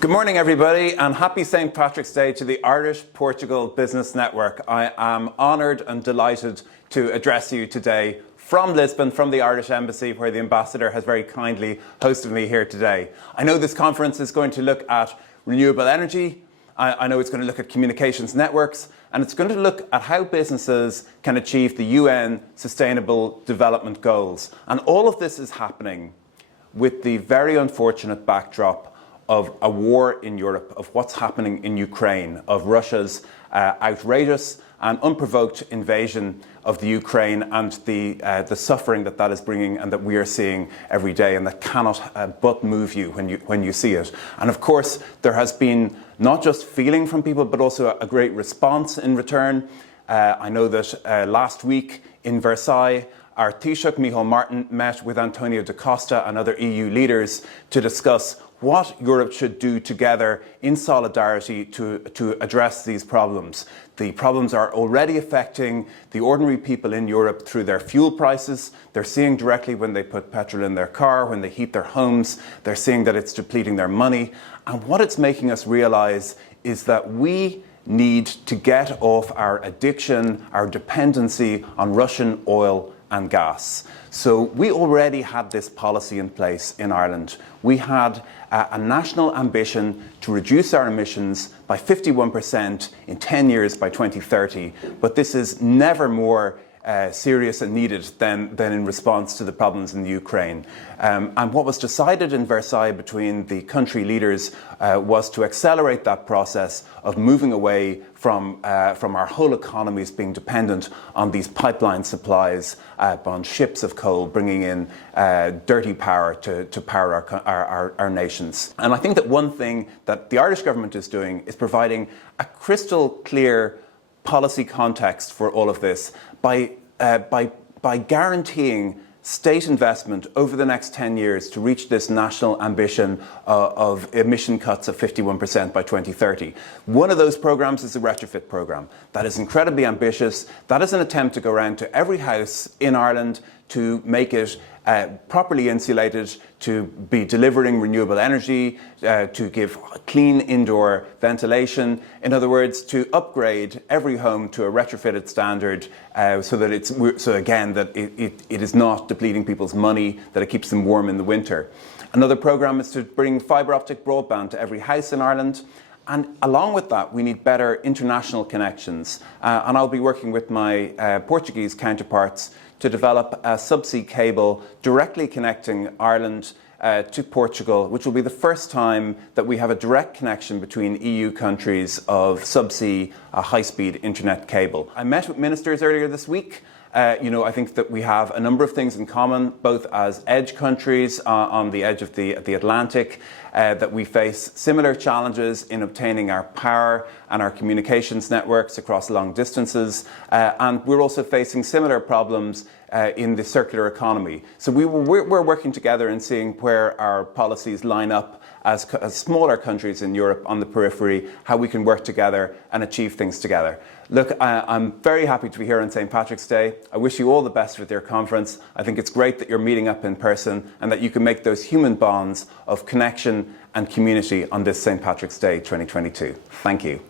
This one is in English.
Good morning, everybody, and happy St. Patrick's Day to the Irish-Portugal Business Network. I am honoured and delighted to address you today from Lisbon, from the Irish Embassy, where the Ambassador has very kindly hosted me here today. I know this conference is going to look at renewable energy. I know it's going to look at communications networks, and it's going to look at how businesses can achieve the UN Sustainable Development Goals. And all of this is happening with the very unfortunate backdrop of a war in Europe, of what's happening in Ukraine, of Russia's outrageous and unprovoked invasion of the Ukraine, and the suffering that is bringing and that we are seeing every day, and that cannot but move you when you see it. And of course, there has been not just feeling from people, but also a great response in return. I know that last week in Versailles, our Taoiseach Micheál Martin met with Antonio da Costa and other EU leaders to discuss what Europe should do together in solidarity to address these problems. The problems are already affecting the ordinary people in Europe through their fuel prices. They're seeing directly when they put petrol in their car, when they heat their homes. They're seeing that it's depleting their money. And what it's making us realise is that we need to get off our addiction, our dependency on Russian oil and gas. So we already had this policy in place in Ireland. We had a national ambition to reduce our emissions by 51% in 10 years by 2030. But this is never more serious and needed than in response to the problems in the Ukraine. And what was decided in Versailles between the country leaders was to accelerate that process of moving away from our whole economies being dependent on these pipeline supplies, on ships of coal, bringing in dirty power to power our nations. And I think that one thing that the Irish government is doing is providing a crystal clear policy context for all of this by guaranteeing state investment over the next 10 years to reach this national ambition of emission cuts of 51% by 2030. One of those programs is the Retrofit Program. That is incredibly ambitious. That is an attempt to go around to every house in Ireland to make it properly insulated, to be delivering renewable energy, to give clean indoor ventilation. In other words, to upgrade every home to a retrofitted standard so that it is not depleting people's money, that it keeps them warm in the winter. Another program is to bring fibre optic broadband to every house in Ireland. And along with that, we need better international connections. And I'll be working with my Portuguese counterparts to develop a subsea cable directly connecting Ireland to Portugal, which will be the first time that we have a direct connection between EU countries of subsea high-speed internet cable. I met with ministers earlier this week. I think that we have a number of things in common, both as edge countries on the edge of the Atlantic, that we face similar challenges in obtaining our power and our communications networks across long distances, and we're also facing similar problems in the circular economy. So we're working together and seeing where our policies line up as smaller countries in Europe on the periphery, how we can work together and achieve things together. Look, I'm very happy to be here on St. Patrick's Day. I wish you all the best with your conference. I think it's great that you're meeting up in person and that you can make those human bonds of connection and community on this St. Patrick's Day 2022. Thank you.